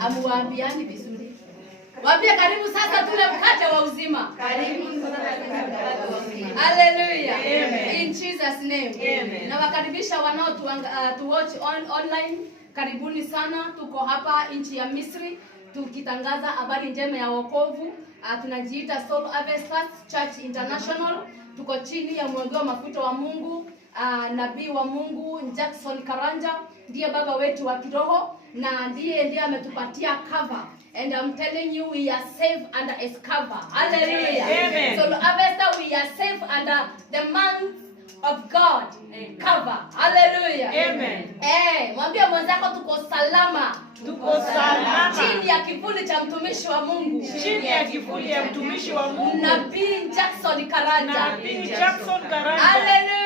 Amuambiani vizuri. Waambie karibu sasa tule mkate wa uzima. Karibu sasa tule mkate wa uzima. Hallelujah. Amen. In Jesus name. Amen. Na wakaribisha wanao to watch online. Karibuni sana. Tuko hapa nchi ya Misri tukitangaza habari njema ya wokovu. Tunajiita Soul Harvest Church International. Tuko chini ya mwongeo mafuta wa Mungu. Nabii wa Mungu Jackson Karanja ndiye baba wetu wa kiroho na ndiye ametupatia cover, and I'm telling you we are safe under his cover. Hallelujah. Amen. So Avesta, we are safe under the man of God cover. Hallelujah. Amen. Mwambie mwenzako tuko salama. Tuko salama. Chini ya kivuli cha mtumishi wa Mungu. Chini ya kivuli ya mtumishi wa Mungu. Nabii Jackson Karanja. Nabii Jackson Karanja. Hallelujah.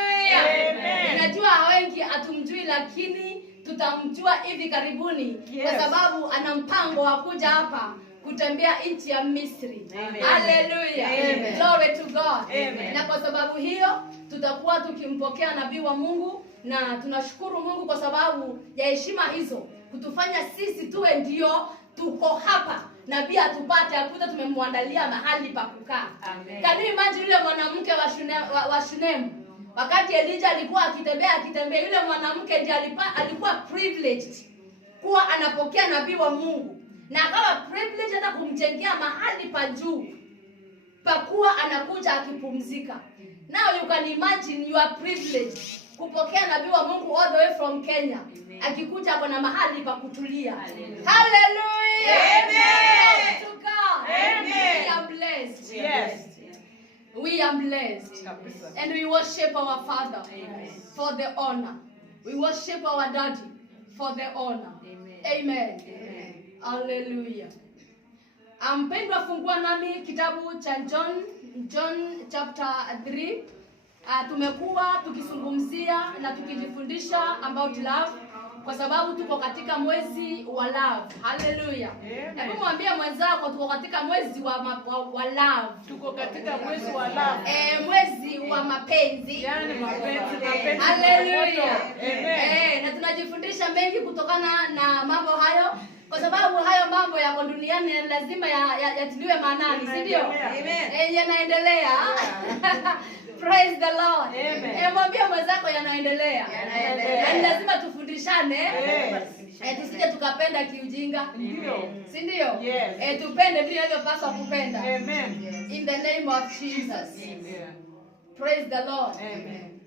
Amen. Ninajua wengi hatumjui lakini tutamjua hivi karibuni, yes, kwa sababu ana mpango wa kuja hapa kutembea nchi ya Misri. Amen. Hallelujah. Amen. Glory to God. Amen. Na kwa sababu hiyo tutakuwa tukimpokea nabii wa Mungu, na tunashukuru Mungu kwa sababu ya heshima hizo kutufanya sisi tuwe ndio tuko hapa na pia tupate akuta tumemwandalia mahali pa kukaa. Amen. Can you imagine yule mwanamke wa Shunem wakati Elijah alikuwa akitembea, yule mwanamke ndiye alikuwa privileged kuwa anapokea nabii wa Mungu, na akawa privileged hata kumjengea mahali pa juu pa kuwa anakuja akipumzika. Now you can imagine you are privileged kupokea nabii wa Mungu all the way from Kenya. Amen. Akikuja kwa na mahali pa kutulia. Hallelujah. Amen. To God. Amen. We are blessed. Yes. We are blessed. And we worship our Father. Amen. For the honor. We worship our Daddy for the honor. Amen. Amen. Amen. Hallelujah. Mpendwa, fungua nami kitabu cha John chapter 3. Tumekuwa tukizungumzia na tukijifundisha about love kwa sababu tuko katika mwezi wa love. Hallelujah. Hebu mwambie mwenzako tuko katika mwezi wa love. Tuko katika mwezi wa love. Mwezi wa mapenzi. Yaani mapenzi. Hallelujah. Amen. Na tunajifundisha mengi kutokana na mambo hayo kwa sababu hayo mambo yako duniani lazima yatiliwe maanani, si ndio? Amen. Yanaendelea. Praise the Lord. Amen. Mwambie mwenzako yanaendelea. Yaani lazima tufundishane. Tusije tukapenda kiujinga. Ndio. Si ndio? Yes. Tupende vile inavyopaswa kupenda. Amen. In the name of Jesus. Amen. Praise the Lord. Amen.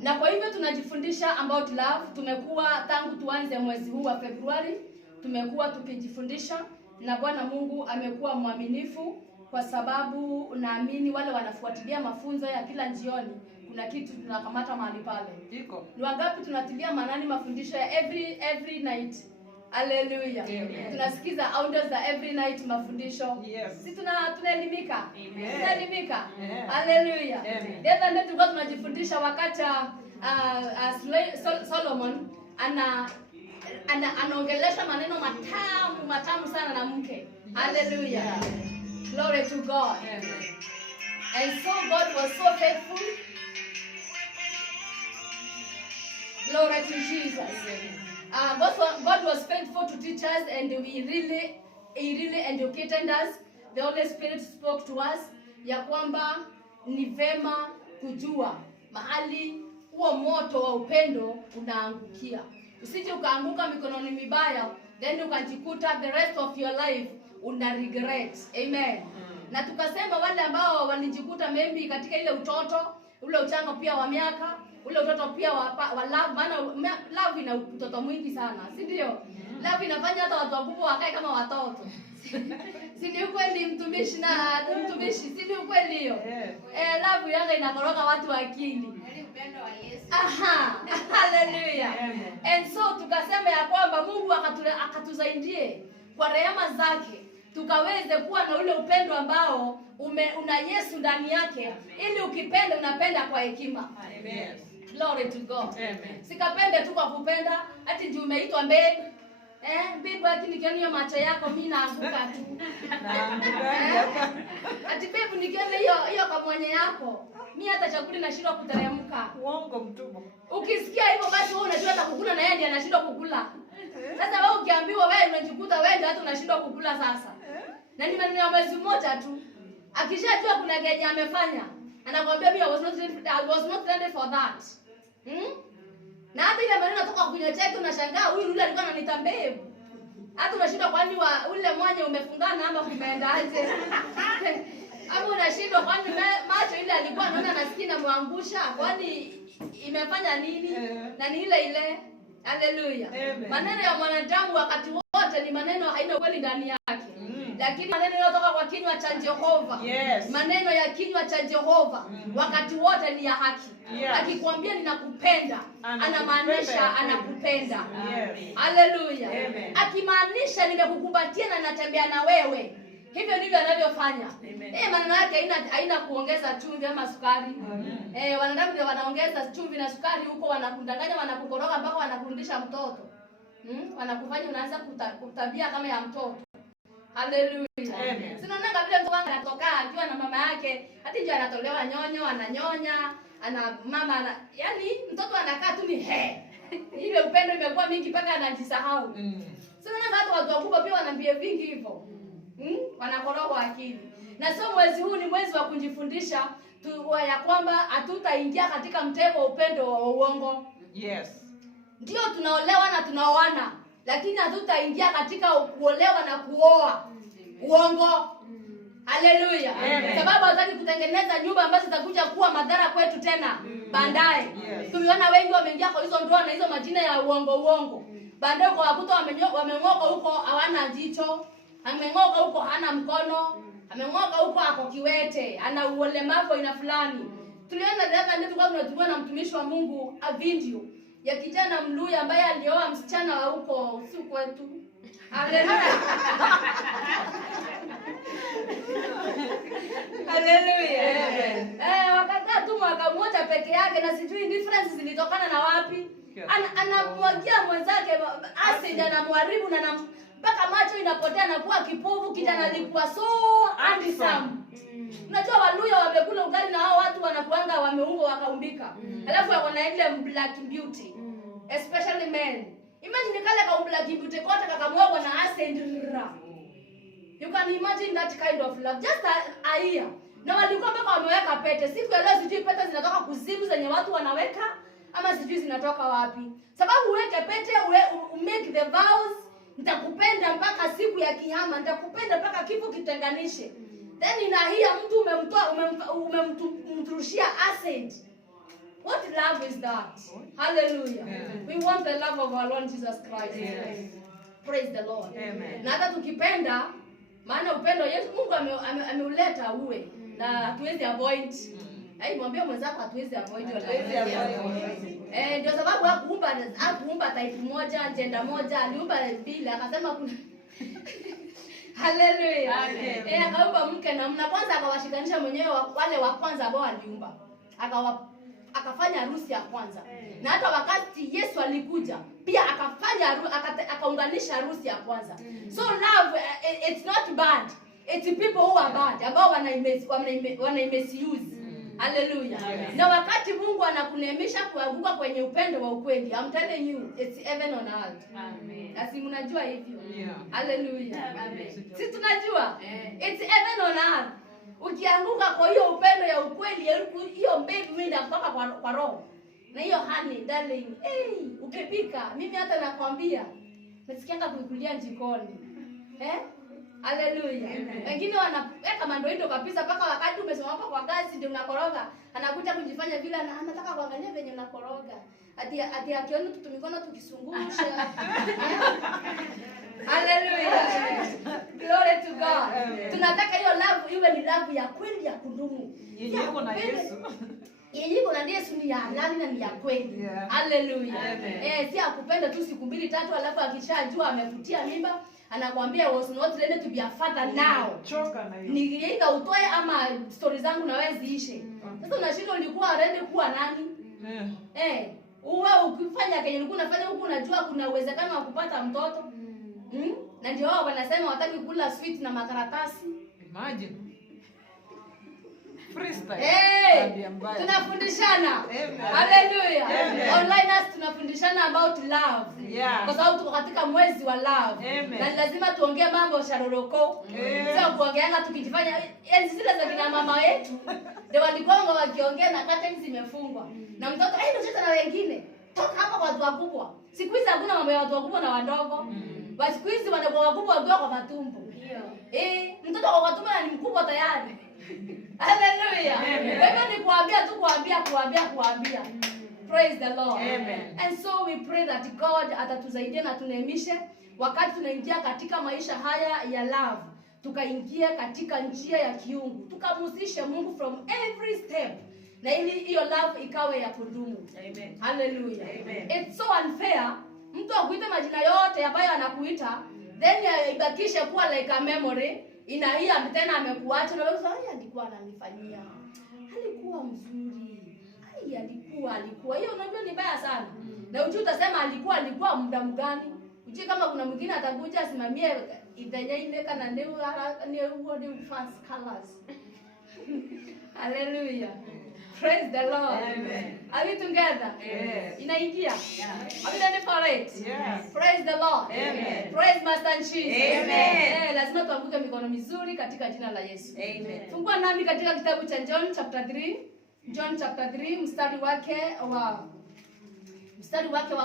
Na kwa hivyo tunajifundisha about love. Tumekuwa tangu tuanze mwezi huu wa Februari, tumekuwa tukijifundisha na Bwana Mungu amekuwa mwaminifu kwa sababu naamini wale wanafuatilia mafunzo ya kila jioni kuna kitu tunakamata mahali pale. Iko. Ni wangapi tunatilia manani mafundisho ya every night? Hallelujah. Amen. Tunasikiza audios za every night mafundisho. Yes. Si tunaelimika. Amen. Tunaelimika. Amen. Hallelujah. Amen. Then tulikuwa tunajifundisha wakati Solomon anaongelesha maneno matamu sana na mke. Yes. Hallelujah. Yeah. Glory to God. Amen. And so God was so faithful. Glory to Jesus. God was faithful to teach us, and He really educated us. The Holy Spirit spoke to us ya kwamba ni vema kujua mahali huo moto wa upendo unaangukia. Usije ukaanguka mikononi mibaya, then ukajikuta the rest of your life una regret. Amen. Na tukasema wale ambao walijikuta maybe katika ile utoto, ule uchanga pia wa miaka, ule utoto pia wa love, maana love ina utoto mwingi sana, si ndio? Love inafanya hata watu wakubwa wakae kama watoto. Si ni ukweli mtumishi na mtumishi, si ni ukweli hiyo? Love yanga inakoroga watu akili. Upendo wa Yesu. Aha. Hallelujah. And so tukasema ya kwamba Mungu akatusaidie kwa rehema zake tukaweze kuwa na ule upendo ambao una Yesu ndani yake. Amen. Ili ukipenda unapenda kwa hekima. Amen. Glory to God. Amen. Sikapende tu kwa kupenda ati juu umeitwa mbegu. Bibi ati nikiona hiyo macho yako mimi naanguka tu. Ati bibi nikiona hiyo kamwenye yako mimi hata chakula nashindwa kuteremka. Uongo mtupu. Ukisikia hivyo basi wewe unajua hata kukula na yeye ndiye anashindwa kukula. Sasa wewe ukiambiwa wewe unajikuta wewe ndio hata unashindwa kukula sasa. Na ni maneno ya mwezi mmoja tu. Akishajua kuna kenye amefanya, anakuambia mimi I was not ready for that. Na hata ile maneno toka kunywa cheki unashangaa huyu yule alikuwa ananitambea. Hata unashindwa kwani ule mwanye umefungana ama kumeendaje? Hapo unashindwa kwani macho ile alikuwa anaona nasikia na muangusha kwani imefanya nini? Na ni ile ile. Haleluya. Maneno ya mwanadamu wakati wote ni maneno haina kweli ndani yake. Lakini maneno yanatoka kwa kinywa cha Jehova. Maneno ya kinywa cha Jehova wakati wote ni ya haki. Akikwambia ninakupenda, anamaanisha anakupenda. Haleluya. Akimaanisha nimekukumbatia na natembea na wewe. Hivyo ndivyo anavyofanya. Maneno yake haina kuongeza chumvi ama sukari. Wanadamu ndio wanaongeza chumvi na sukari huko, wanakundanganya, wanakukoroga mpaka wanakurudisha mtoto. Wanakufanya unaanza kutabia kama ya mtoto. Haleluya. Sinaona vile mtoto anatoka akiwa na mama yake, hata ndio anatolewa nyonyo, ananyonya, yani mtoto anakaa tu ni ile upendo imekuwa mingi mpaka anajisahau. Sinaona watu wakubwa pia wanaambia vingi hivyo. Wanakoroga akili. Na so mwezi huu ni mwezi wa kujifundisha ya kwamba hatutaingia katika mtego wa upendo wa uongo. Ndio tunaolewa na tunaoana, lakini hatutaingia katika kuolewa na kuoa uongo. Haleluya. Sababu hataki kutengeneza nyumba ambazo zitakuja kuwa madhara kwetu tena baadaye. Tumeona wengi wameingia kwa hizo ndoa na hizo majina ya uongo. Baadaye kwa wakuta wameng'oka huko hawana jicho, ameng'oka huko hana mkono, ameng'oka huko ako kiwete, ana ulemavu ina fulani. Tuliona hata ndio tulikuwa na mtumishi wa Mungu a video ya kijana Mluya ambaye alioa msichana wa huko si kwetu. Haleluya. Haleluya. Wakakaa tu mwaka mmoja peke yake na sijui difference zilitokana na wapi. Anamwagia mwenzake acid, anamharibu na mpaka macho inapotea na kuwa kipofu. Kijana alikuwa so handsome. Unajua Waluya wamekula ugali na hao watu wanakuanga wameungwa wakaumbika. Alafu wako na ile black beauty. Especially men. Imagine kale ka black beauty kote kakamwagwa na acid. You can imagine that kind of love. Just a year. Na walikuwa mpaka wameweka pete. Siku ya leo sijui pete zinatoka kuzimu zenye watu wanaweka ama sijui zinatoka wapi. Sababu uweke pete, make the vows, nitakupenda mpaka siku ya kiyama, nitakupenda mpaka kifo kitenganishe. Then inahia mtu umemturushia acid. What love is that? Hallelujah. We want the love of our Lord Jesus Christ. Praise the Lord. Na hata tukipenda, maana upendo Yesu Mungu ameuleta uwe na hatuwezi avoid. Mwambie mwenzako hatuwezi avoid. Ndio sababu hakuumba type moja, gender moja, aliumba bila, akasema kuna Haleluya. Akaumba mke na mna kwanza akawashikanisha mwenyewe wale wa kwanza ambao aliumba. Akafanya harusi ya kwanza. Na hata wakati Yesu alikuja, pia akaunganisha harusi ya kwanza. So love, it's not bad. It's people who are bad, ambao wanaimesuse. Hallelujah. Na wakati Mungu anakuneemesha kuanguka kwenye upendo wa ukweli, I'm telling you, it's heaven on earth. Amen. Asi mnajua hivyo? Hallelujah. Si tunajua? It's heaven on earth. Ukianguka kwa hiyo upendo ya ukweli, hiyo mbegu inatoka kwa roho. Na hiyo honey, darling, ukipika, mimi hata nakwambia, nasikianga kuikulia jikoni. Haleluya. Wengine wanaweka mandoido kabisa mpaka wakati umesimama kwa gazi ndio unakoroga. Anakuja kujifanya vile anataka kuangalia venye unakoroga. Ati akiona tutumikono tukisungusha. Haleluya. Glory to God. Tunataka hiyo love iwe ni love ya kweli ya kudumu. Yenye iko na Yesu. Yenye iko na Yesu ni ya halali na ni ya kweli. Haleluya. Si akupenda tu siku 2-3 alafu akishajua amefutia mimba. Anakuambia was not ready to be a father now. Choka na hiyo. Nikienda utoe ama stories zangu na wewe ziishe. Sasa unashinda ulikuwa ready kuwa nani? Uwe ukifanya kenye ulikuwa unafanya huku unajua kuna uwezekano wa kupata mtoto. Na ndio wao wanasema wataki kula sweet na makaratasi. Imagine. freestyle. Hey, Tabia mbaya. tunafundishana. Amen. Hallelujah. Amen. Onliners tunafundishana about love. Yeah. Kwa sababu tuko katika mwezi wa love. Amen. Na lazima tuongee mambo sharoroko. Sio kuongeanga tukijifanya enzi zile za kina mama wetu. Ndio walikuwa wakiongea na curtains zimefungwa. Na mtoto ndio cheza na wengine. Toka hapa kwa watu wakubwa. Siku hizi hakuna mambo ya watu wakubwa na wadogo. Wa siku hizi wanakuwa wakubwa wakiwa kwa matumbo. Ndio. Mtoto kwa matumbo ni mkubwa tayari. Hallelujah. Wewe ni kuambia. Praise the Lord. Amen. And so we pray that God atatusaidia na tuneemishe wakati tunaingia katika maisha haya ya love. Tukaingia katika njia ya kiungu. Tukamhusishe Mungu from every step. Na ili hiyo love ikawe ya kudumu. Amen. Hallelujah. Amen. It's so unfair. Mtu akuite majina yote ambayo anakuita, then ibakishe kuwa like a memory. Inahia tena amekuacha na wewe sasa alikuwa ananifanyia. Alikuwa mzuri. Alikuwa. Hiyo unajua ni baya sana. Na ujue utasema alikuwa muda mgani? Ujue kama kuna mwingine atakuja asimamie itenye ile kana new fast colors. Hallelujah. Praise the Lord. Amen. Are we together? Yes. Inaingia. Yeah. Are we ready for it? Yes. Praise the Lord. Amen. Praise Master Jesus. Amen. Lazima tuanguke mikono mizuri katika jina la Yesu. Amen. Fungua nami katika kitabu cha John chapter 3. John chapter 3 mstari wake wa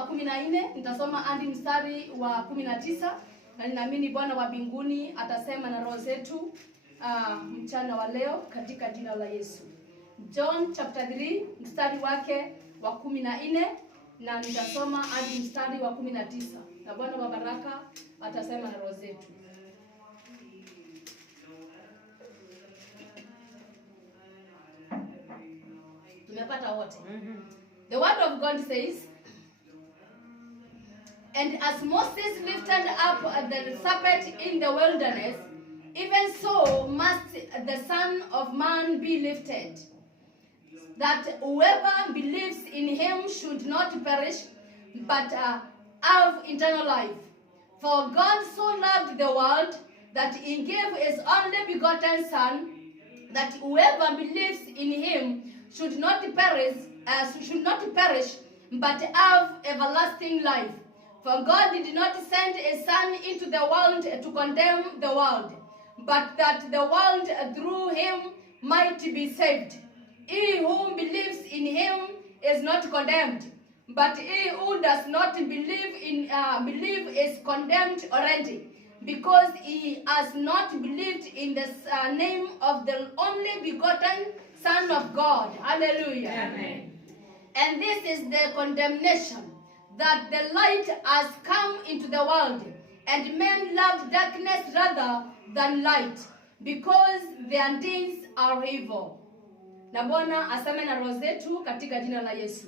14, nitasoma hadi mstari wa 19, na ninaamini Bwana wa mbinguni atasema na roho zetu mchana wa leo katika jina la Yesu. John chapter 3 mstari wake wa 14, na nitasoma hadi mstari wa 19, na Bwana wa baraka atasema na roho zetu. Tumepata wote. The word of God says, and as Moses lifted up the serpent in the wilderness, even so must the Son of Man be lifted, that whoever believes in him should not perish, but have eternal life. For God so loved the world that he gave his only begotten Son, that whoever believes in him should not perish, but have everlasting life. For God did not send his Son into the world to condemn the world, but that the world through him might be saved. He who believes in him is not condemned, but he who does not believe is condemned already, because he has not believed in the name of the only begotten Son of God. Hallelujah. Amen. And this is the condemnation, that the light has come into the world, and men loved darkness rather than light, because their deeds are evil. Na Bwana aseme na roho zetu katika jina la Yesu.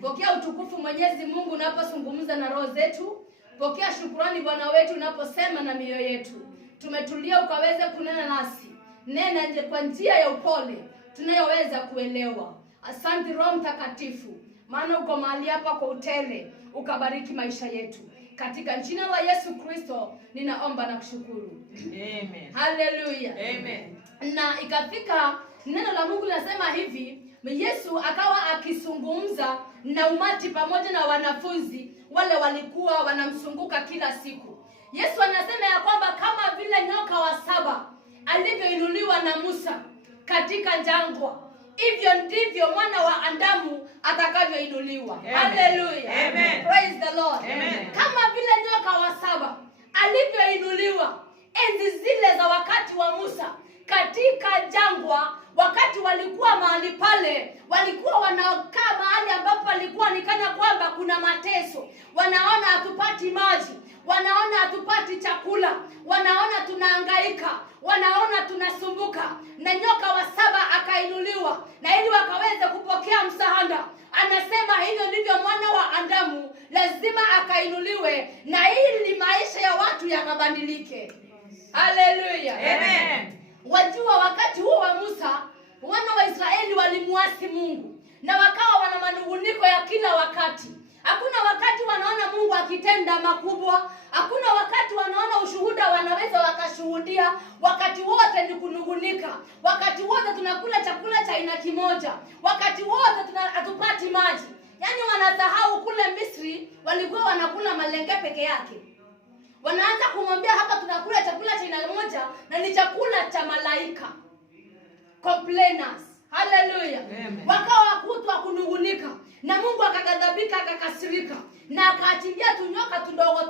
Pokea utukufu Mwenyezi Mungu unapozungumza na roho zetu. Pokea shukrani Bwana wetu unaposema na mioyo yetu. Tumetulia ukaweze kunena nasi. Nena nje kwa njia ya upole tunayoweza kuelewa. Asante Roho Mtakatifu, maana uko mahali hapa kwa utele, ukabariki maisha yetu. Katika jina la Yesu Kristo ninaomba na kushukuru. Amen. Hallelujah. Amen. Na ikafika neno la Mungu linasema hivi, Yesu akawa akizungumza na umati pamoja na wanafunzi wale walikuwa wanamzunguka kila siku. Yesu anasema ya kwamba kama vile nyoka wa saba alivyoinuliwa na Musa katika jangwa, hivyo ndivyo mwana wa Adamu atakavyoinuliwa. Hallelujah. Amen. Praise the Lord. Amen. Kama vile nyoka wa saba alivyoinuliwa enzi zile za wakati wa Musa katika jangwa, wakati walikuwa mahali pale, walikuwa wanakaa mahali ambapo walikuwa nikana kwamba kuna mateso. Wanaona hatupati maji, wanaona hatupati chakula, wanaona tunahangaika, wanaona tunasumbuka. Na nyoka wa saba akainuliwa, na ili wakaweze kupokea msaada, anasema hivyo ndivyo mwana wa Adamu lazima akainuliwe, na ili maisha ya watu yakabadilike. Hallelujah. Amen. Wajua wakati huo wa Musa, wana wa Israeli walimuasi Mungu na wakawa wana manunguniko ya kila wakati. Hakuna wakati wanaona Mungu akitenda makubwa, hakuna wakati wanaona ushuhuda wanaweza wakashuhudia tunashuhudia wakati wote ni kunungunika, wakati wote tunakula chakula cha aina kimoja, wakati wote hatupati maji. Yaani wanasahau kule Misri walikuwa wanakula malenge peke yake. Wanaanza kumwambia hapa tunakula chakula cha aina moja na ni chakula cha malaika. Complainers. Hallelujah. Wakawa kutwa kunungunika na Mungu akaghadhabika, akakasirika na akaachilia tunyoka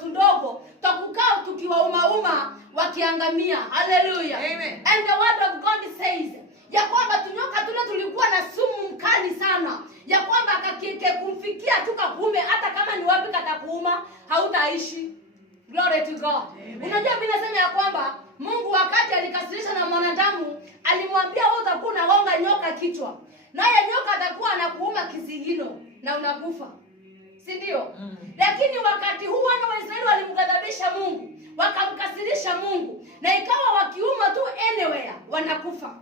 tundogo tukukaa tukiwauma wakiangamia. Hallelujah. Amen. And the word of God says ya kwamba tunyoka tule tulikuwa na sumu mkali sana, ya kwamba kumfikia tukakuume, hata kama ni wapi katakuuma hautaishi. Glory to God. Unajua mimi nasema ya kwamba Mungu wakati alikasirisha na mwanadamu alimwambia wewe utakuwa unagonga nyoka kichwa, naye nyoka atakuwa anakuuma kisigino na unakufa. Si ndio? Lakini wakati huu wana wa Israeli walimghadhabisha Mungu, wakamkasirisha Mungu, na ikawa wakiuma tu anywhere wanakufa.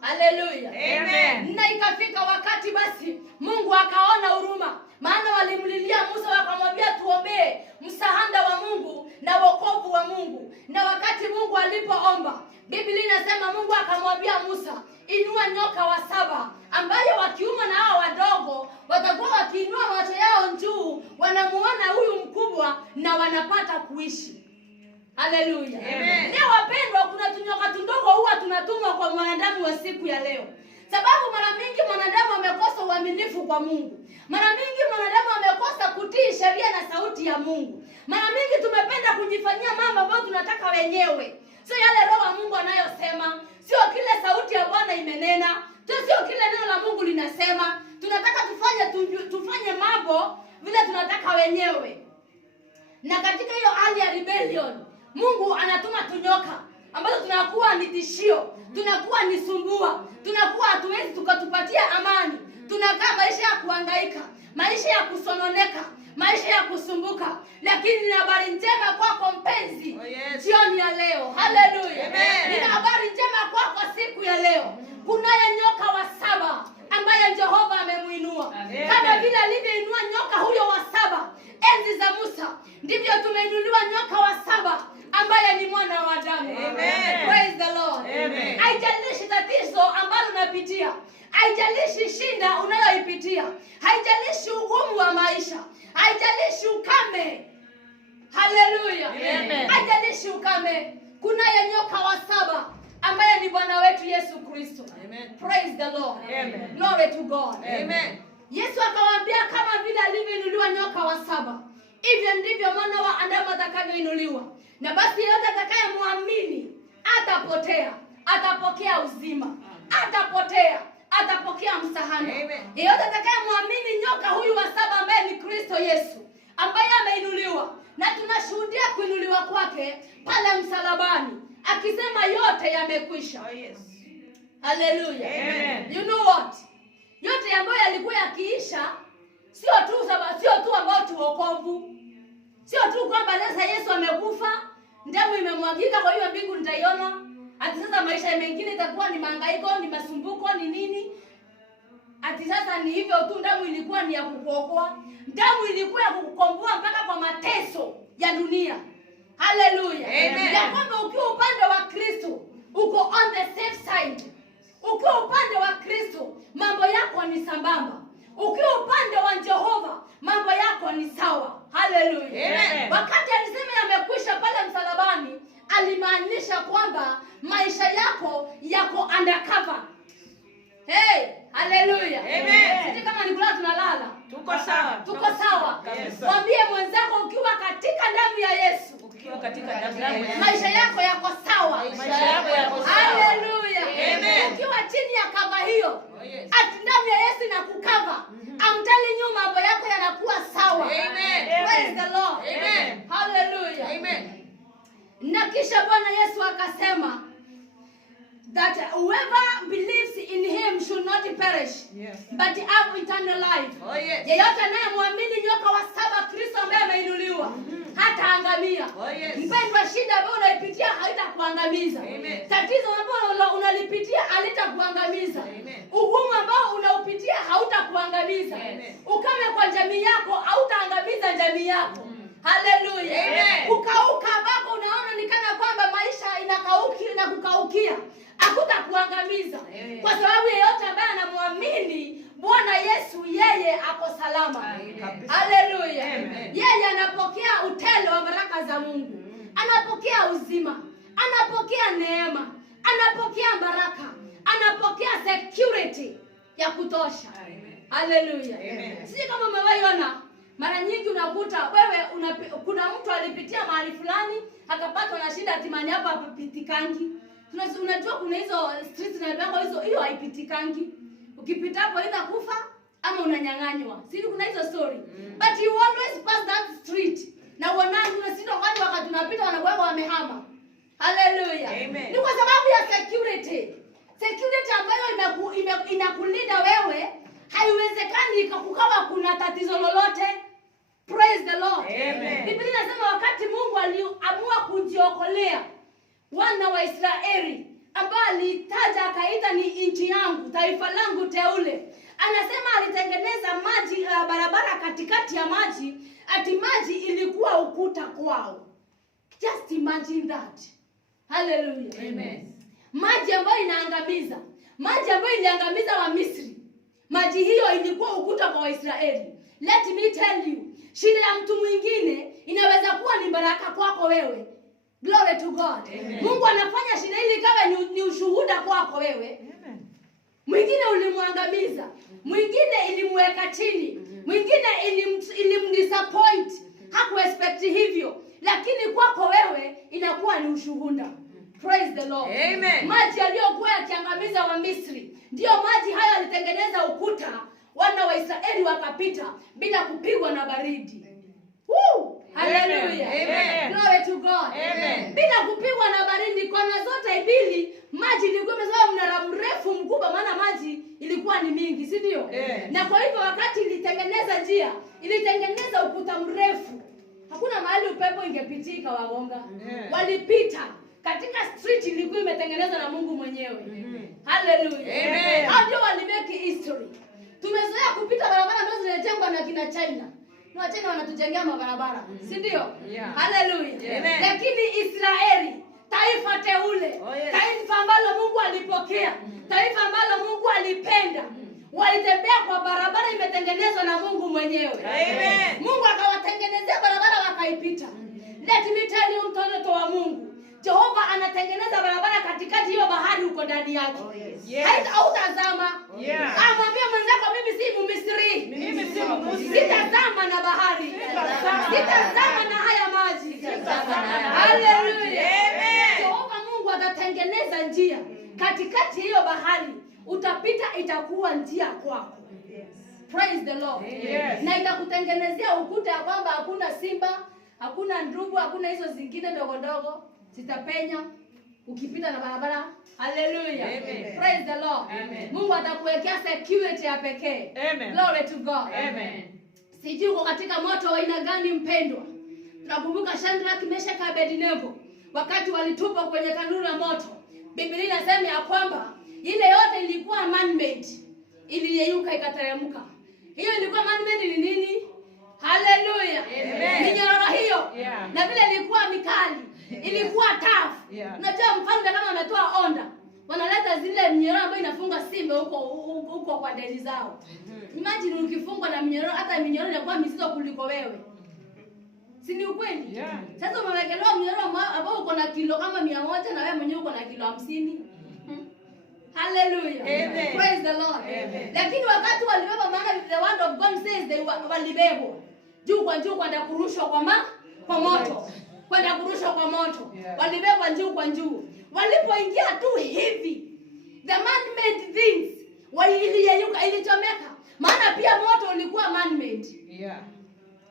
Hallelujah. Amen. Na ikafika wakati basi Mungu akaona huruma, maana walimlilia Musa wakamwambia tuombee msaada wa Mungu na wokovu wa Mungu. Na wakati Mungu alipoomba, Biblia inasema Mungu akamwambia Musa, inua nyoka wa 7 ambaye wakiuma na hao wadogo watakuwa wakiinua macho yao juu, wanamuona huyu mkubwa na wanapata kuishi. Hallelujah. Amen. Leo wapendwa, kuna tunyoka tundogo huwa tunatumwa kwa mwanadamu wa siku ya leo. Sababu mara mingi mwanadamu amekosa uaminifu kwa Mungu. Mara mingi mwanadamu amekosa kutii sheria na sauti ya Mungu. Mara mingi tumependa kujifanyia mambo ambayo tunataka wenyewe. Sio yale roho wa Mungu anayosema, sio kile sauti ya Bwana imenena, sio kile neno la Mungu linasema. Tunataka tufanye mambo vile tunataka wenyewe. Na katika hiyo hali ya rebellion, Mungu anatuma tunyoka ambazo tunakuwa ni tishio, tunakuwa ni sumbua, tunakuwa hatuwezi tukatupatia amani. Tunakaa maisha ya kuhangaika, maisha ya kusononeka, maisha ya kusumbuka. Lakini nina habari njema kwako mpenzi. Jioni ya leo. Hallelujah. Nina habari njema kwako siku ya leo. Kunaye nyoka wa 7 ambaye Jehova amemuinua. Kama vile alivyoinua nyoka huyo wa 7 enzi za Musa, ndivyo tumeinuliwa nyoka wa 7 ambaye ni mwana wa Adamu. Amen. Praise the Lord. Amen. Haijalishi tatizo ambalo unapitia, haijalishi shida unayoipitia, haijalishi ugumu wa maisha, haijalishi ukame. Hallelujah. Amen. Haijalishi ukame, kunaye nyoka wa 7 ambaye ni Bwana wetu Yesu Kristo. Amen. Praise the Lord. Amen. Glory to God. Amen. Yesu akawaambia kama vile alivyoinuliwa nyoka wa 7, hivyo ndivyo mwana wa Adamu atakavyoinuliwa. Na basi yeyote atakayemwamini atapotea, atapokea uzima. Atapotea, atapokea msahana. Yeyote atakayemwamini nyoka huyu wa 7 ambaye ni Kristo Yesu, ambaye ameinuliwa, na tunashuhudia kuinuliwa kwake pale msalabani, akisema yote yamekwisha. Hallelujah. Amen. You know what? Yote ambayo yalikuwa yakiisha, sio tu ambao tuokovu. Sio tu kwamba sasa Yesu amekufa, damu imemwagika kwa hiyo mbingu nitaiona. Ati sasa maisha mengine itakuwa ni mahangaiko, ni masumbuko, ni nini? Ati sasa ni hivyo tu, damu ilikuwa ni ya kukuokoa. Damu ilikuwa ya kukukomboa mpaka kwa mateso ya dunia. Hallelujah. Amen. Ya kwamba ukiwa upande wa Kristo, uko on the safe side. Ukiwa upande wa Kristo, mambo yako ni sambamba. Ukiwa upande wa Jehova, mambo yako ni sawa. Hallelujah. Amen. Wakati alisema yamekwisha pale msalabani, alimaanisha kwamba maisha yako yako undercover. Hey, hallelujah. Amen. Sisi kama ni kulala tunalala. Tuko sawa. Tuko sawa. Yes. Mwambie mwenzako ukiwa katika damu ya Yesu, Ukiwa katika damu ya Yesu, maisha yako yako sawa. maisha yako yako sawa. Hallelujah. Amen. Ukiwa chini ya kava hiyo, Yes. ati damu ya Yesu inakukava. I'm telling you, mambo yako yanakuwa sawa. Amen. Praise the Lord. Amen. Hallelujah. Amen. Na kisha Bwana Yesu akasema that whoever believes in him should not perish, Yes. but have eternal life. Yes. Yeyote anayemwamini nyoka wa 7 Kristo ambaye ameinuliwa hataangamia. Yes. Mpendwa, shida ambayo unaipitia haitakuangamiza. Amen. Tatizo ambalo unalipitia halitakuangamiza. Amen. Ugumu ambao unaupitia hautakuangamiza. Amen. Ukame kwa jamii yako hautaangamiza jamii yako. Hallelujah. Amen. Kukauka ambako unaona ni kana kwamba maisha baraka za Mungu, anapokea uzima, anapokea neema, anapokea baraka, anapokea security ya kutosha. Haleluya. Sisi kama umewaiona, mara nyingi unakuta wewe kuna mtu alipitia mahali fulani akapatwa na shida, hatimani hapa hapitikangi. Unajua kuna hizo streets na bango hiyo haipitikangi. Ukipita hapo ina kufa ama unanyang'anywa. Sisi kuna hizo story. But you always pass that street. Na wanangu unasindo wakati tunapita wanakuwa wamehama. Hallelujah. Ni kwa sababu ya security. Security ambayo inakulinda wewe, haiwezekani ikakukawa kuna tatizo lolote. Praise the Lord. Biblia inasema wakati Mungu aliamua kujiokolea wana wa Israeli ambao alitaja akaita ni nchi yangu, taifa langu teule. Anasema alitengeneza maji, barabara katikati ya maji, ati maji ilikuwa ukuta kwao. Just imagine that. Hallelujah. Maji ambayo inaangamiza, maji ambayo iliangamiza wa Misri, maji hiyo ilikuwa ukuta kwa Waisraeli. Let me tell you, shida ya mtu mwingine inaweza kuwa ni baraka kwako wewe. Glory to God. Mungu anafanya shida ili ikawe ni ushuhuda kwako wewe. Mwingine ulimwangamiza, mwingine ilimweka chini, mwingine ilimdisappoint, hakuexpect hivyo, lakini kwako wewe inakuwa ni ushuhuda. Praise the Lord. Maji aliyokuwa yakiangamiza wa Misri, ndio maji hayo alitengeneza ukuta, wana wa Israeli wakapita bila kupigwa na baridi. Woo! Hallelujah. Glory to God. Bila kupigwa na baridi, kona zote mbili maji ilikuwa imezoa mnara mrefu mkubwa, maana maji ilikuwa ni mingi, si ndio? Na kwa hivyo wakati ilitengeneza njia, ilitengeneza ukuta mrefu, hakuna mahali upepo ingepitika wagonga. Walipita katika street ilikuwa imetengenezwa na Mungu mwenyewe. Hallelujah. Hao ndio walimake history. Tumezoea kupita barabara ambazo zinajengwa na kina China. Na China wanatujengea mabarabara, si ndio? Hallelujah. Lakini Israeli, taifa teule, taifa ambalo Mungu alipokea, taifa ambalo Mungu alipenda, walitembea kwa barabara imetengenezwa na Mungu mwenyewe. Mungu akawatengenezea barabara wakaipita. Let me tell you, mtoto wa Mungu, Jehova anatengeneza barabara katikati hiyo bahari uko ndani yake. Hautazama. Amwambia mwenzako, mimi si Mmisri. Mimi si Mmisri. Sitazama na bahari. Sitazama na haya maji. Hallelujah. Jehova Mungu atatengeneza njia katikati hiyo bahari. Utapita, itakuwa njia kwako. Praise the Lord. Na itakutengenezea ukuta kwamba hakuna simba, hakuna ndugu, hakuna hizo zingine ndogo ndogo zitapenya ukipita na barabara. Hallelujah. Praise the Lord. Mungu atakuwekea security ya pekee. Glory to God. Sijui uko katika moto wa aina gani mpendwa. Tunakumbuka Shadrach, Meshach, Abednego wakati walitupwa kwenye tanuru la moto. Biblia inasema ya kwamba ile yote ilikuwa man-made, iliyeyuka ikateremka. Hiyo ilikuwa man-made ni nini? Hallelujah. Minyororo hiyo. Na vile ilikuwa mikali, ilikuwa tough. Unajua mfalme kama ametoa onda, wanaleta zile minyororo ambayo inafunga simba huko kwa deli zao. Imagine ukifungwa na minyororo, hata minyororo inakuwa mizito kuliko wewe. Si ni ukweli? Sasa umewekelewa minyororo ambao uko na kilo kama 100 na wewe mwenyewe uko na kilo 50. Hallelujah. Praise the Lord. Lakini wakati walibeba, maana the word of God says they walibebwa juu kwa juu kwenda kurushwa kwa moto. Kwenda kurushwa kwa moto. Walibebwa juu kwa juu. Walipoingia tu hivi, the man-made things waliyeyuka, ilichomeka. Maana pia moto ulikuwa man-made.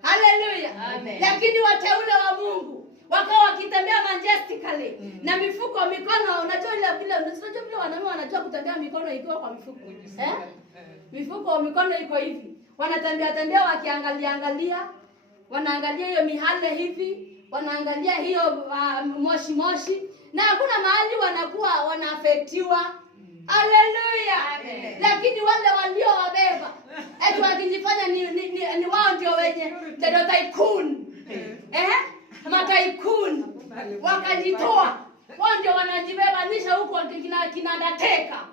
Hallelujah. Lakini wateule wa Mungu wakawa wakitembea majestically na mifuko mikono. Unajua vile wanaume wanajua kutembea mikono ikiwa kwa mifuko. Mifuko mikono iko hivi. Wanatembea wakiangalia, wanaangalia hiyo mihale hivi, wanaangalia hiyo moshi, na hakuna mahali wanakuwa wanaafektiwa. Hallelujah. Lakini wale waliowabeba eti wakijifanya ni wao ndio wenye ndio tycoon. Mataikun wakajitoa, wao ndio wanajibebanisha huko kinandateka.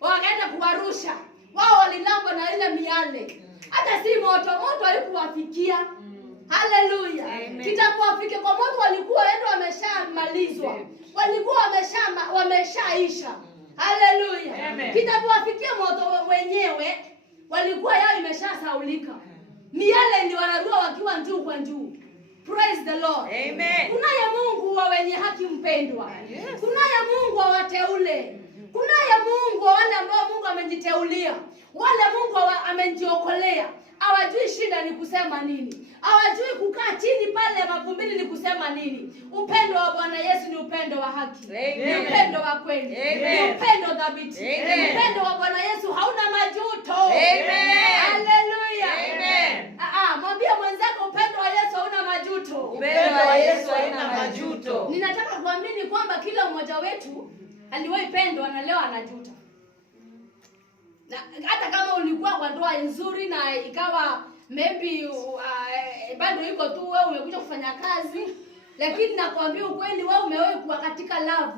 Wakaenda kuwarusha. Wao walilamba na ile miale. Hata si moto haikuwafikia. Haleluya. Kitabu Wafike kwa moto walikuwa endo wameshamalizwa. Walikuwa wameshaisha. Haleluya. Kitabu Wafikie moto wenyewe walikuwa yao imeshasaulika. Miale ndio wanarua wakiwa juu kwa juu. Praise the Lord. Amen. Kunaye Mungu wa wenye haki mpendwa. Yes. Kunaye Mungu wa wateule. Kunaye Mungu wa wale ambao Mungu amejiteulia. Wale Mungu amejiokolea. Hawajui shida ni kusema nini. Hawajui kukaa chini pale mavumbini ni kusema nini. Upendo wa Bwana Yesu ni upendo wa haki. Amen. Ni upendo wa kweli. Ni upendo dhabiti. Upendo wa Bwana Yesu hauna majuto. Haleluya. Amen. Mwambie mwenzako upendo wa Yesu hauna majuto. Upendo wa Yesu hauna majuto. Ninataka kuamini kwamba kila mmoja wetu aliwahi pendwa na leo anajuta. Na hata kama ulikuwa kwa ndoa nzuri na ikawa maybe bado iko tu wewe umekuja kufanya kazi, lakini nakwambia ukweli wewe umewahi kuwa katika love.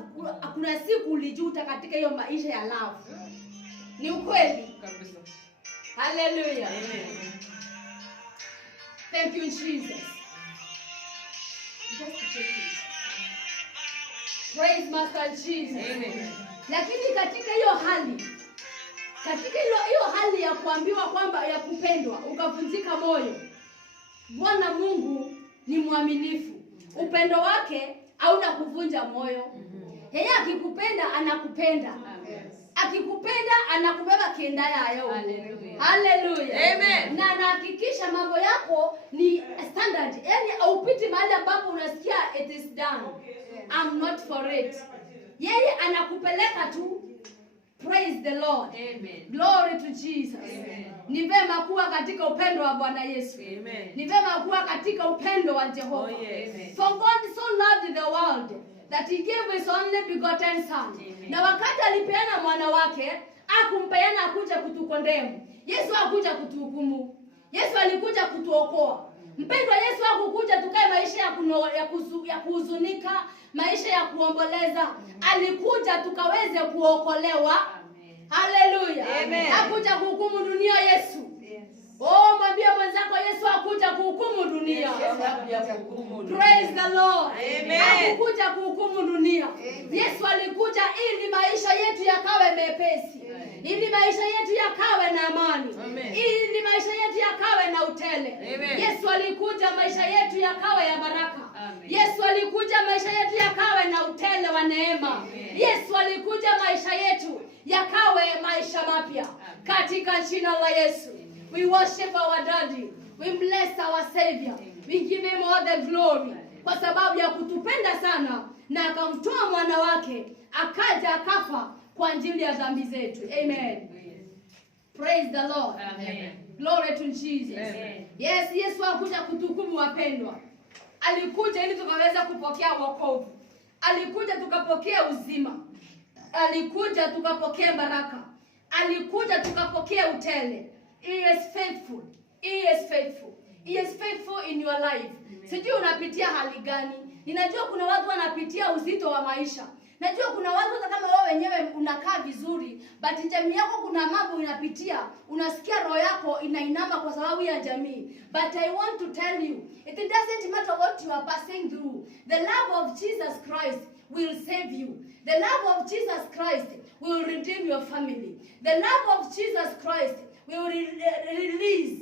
Kuna siku ulijuta katika hiyo maisha ya love. Ni ukweli kabisa. Hallelujah. Amen. Thank you Jesus. Just take it. Praise Master Jesus. Amen. Lakini katika hiyo hali ya kuambiwa kwamba ya kupendwa ukavunjika moyo, Bwana Mungu ni mwaminifu. Upendo wake hauna kuvunja moyo. Yeye akikupenda anakupenda. Akikupenda anakubeba kienda yayo. Hallelujah. Amen. Na anahakikisha mambo yako ni standard. Yaani haupiti mahali ambapo unasikia it is done. I'm not for it. Yeye anakupeleka tu. Praise the Lord. Amen. Glory to Jesus. Amen. Ni vema kuwa katika upendo wa Bwana Yesu. Amen. Ni vema kuwa katika upendo wa Jehova. Oh, yes. For God so loved the world that he gave his only begotten son. Amen. Na wakati alipeana mwana wake, hakumpeana akuja kutukondemu. Yesu hakuja kutuhukumu. Yesu alikuja kutuokoa. Mpendwa, Yesu hakukuja tukae maisha ya kuhuzunika, maisha ya kuomboleza. Alikuja tukaweze kuokolewa. Haleluya. Hakuja kuhukumu dunia Yesu. Oh, mwambie mwenzako Yesu hakuja kuhukumu dunia. Praise the Lord. Hakuja kuhukumu dunia. Yesu alikuja ili maisha yetu yakawe mepesi. Ili maisha yetu yakawe na amani. Ili maisha yetu yakawe na utele. Yesu alikuja maisha yetu yakawe ya baraka. Yesu alikuja maisha yetu yakawe na utele wa neema. Yesu alikuja maisha yetu yakawe maisha mapya. Katika jina la Yesu. We worship our daddy. We bless our Savior. We give him all the glory. Kwa sababu ya kutupenda sana na akamtoa mwana wake akaja akafa kwa ajili ya dhambi zetu. Amen. Praise the Lord. Amen. Glory to Jesus. Amen. Yes, Yesu hakuja kutuhukumu wapendwa. Alikuja ili tukaweza kupokea wokovu. Alikuja tukapokea uzima. Alikuja tukapokea baraka. Alikuja tukapokea utele. He is faithful. He is faithful. He is faithful in your life. Sijui unapitia hali gani. Ninajua kuna watu wanapitia uzito wa maisha. Najua kuna watu hata kama wewe wenyewe unakaa vizuri, but jamii yako kuna mambo unapitia, unasikia roho yako inainama kwa sababu ya jamii. But I want to tell you, it doesn't matter what you are passing through. The love of Jesus Christ will save you. The love of Jesus Christ will redeem your family. The love of Jesus Christ will release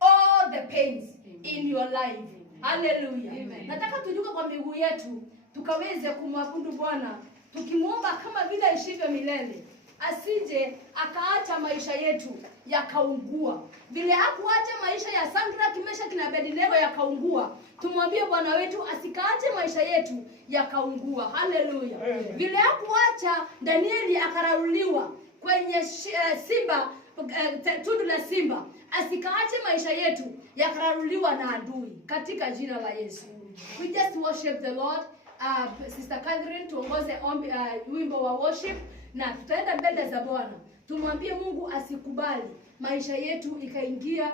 all the pains in your life. Hallelujah. Amen. Nataka tujuke kwa miguu yetu tukaweze kumwabudu Bwana tukimuomba kama vile ishivyo milele, asije akaacha maisha yetu yakaungua. Vile hakuacha maisha ya Sandra, Meshaki na Abednego yakaungua, tumwambie Bwana wetu asikaache maisha yetu yakaungua. Haleluya. Vile hakuacha Danieli akararuliwa kwenye simba, tundu la simba, asikaache maisha yetu yakararuliwa na adui katika jina la Yesu. We just worship the Lord. Sister Catherine tuongoze wimbo wa worship na tutaenda mbele za Bwana. Tumwambie Mungu asikubali maisha yetu ikaingia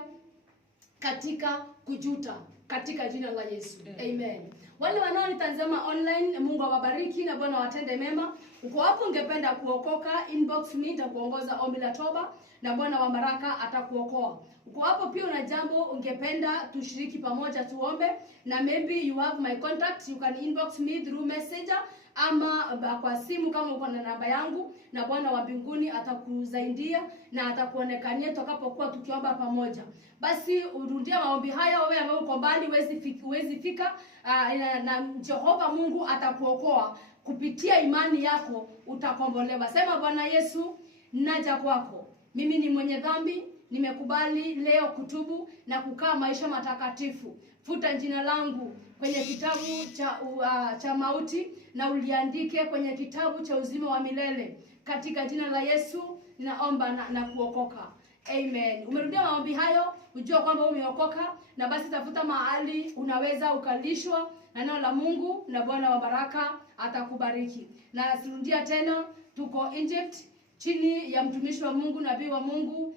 katika kujuta katika jina la Yesu. Amen. Wale wanaonitazama online, Mungu awabariki na Bwana watende mema. Uko hapo ungependa kuokoka, inbox me, nitakuongoza ombi la toba na Bwana wa baraka atakuokoa. Uko hapo pia una jambo ungependa tushiriki pamoja tuombe, na maybe you have my contact, you can inbox me through messenger ama kwa simu kama uko na namba yangu, na Bwana wa mbinguni atakusaidia na atakuonekania tutakapokuwa tukiomba pamoja. Basi urudie maombi haya wewe ambaye uko mbali huwezi fika, na Jehova Mungu atakuokoa kupitia imani yako, utakombolewa. Sema, Bwana Yesu, naja kwako. Mimi ni mwenye dhambi, nimekubali leo kutubu na kukaa maisha matakatifu. Futa jina langu kwenye kitabu cha mauti na uliandike kwenye kitabu cha uzima wa milele. Katika jina la Yesu ninaomba na kuokoka. Amen. Umerudia maombi hayo, ujua kwamba umeokoka, na basi tafuta mahali unaweza ukalishwa na neno la Mungu, na Bwana wa baraka atakubariki. Na sirudia tena, tuko Egypt chini ya mtumishi wa Mungu, nabii wa Mungu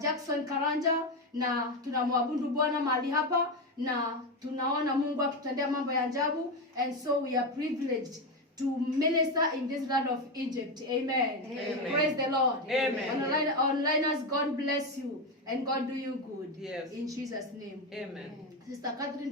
Jackson Karanja, na tunamwabudu Bwana mahali hapa, na tunaona Mungu akitendea mambo ya ajabu, and so we are privileged to minister in this land of Egypt. Amen. Amen. Praise the Lord. Amen. Onliners, God bless you and God do you good. Yes. In Jesus' name. Amen. Sister Catherine.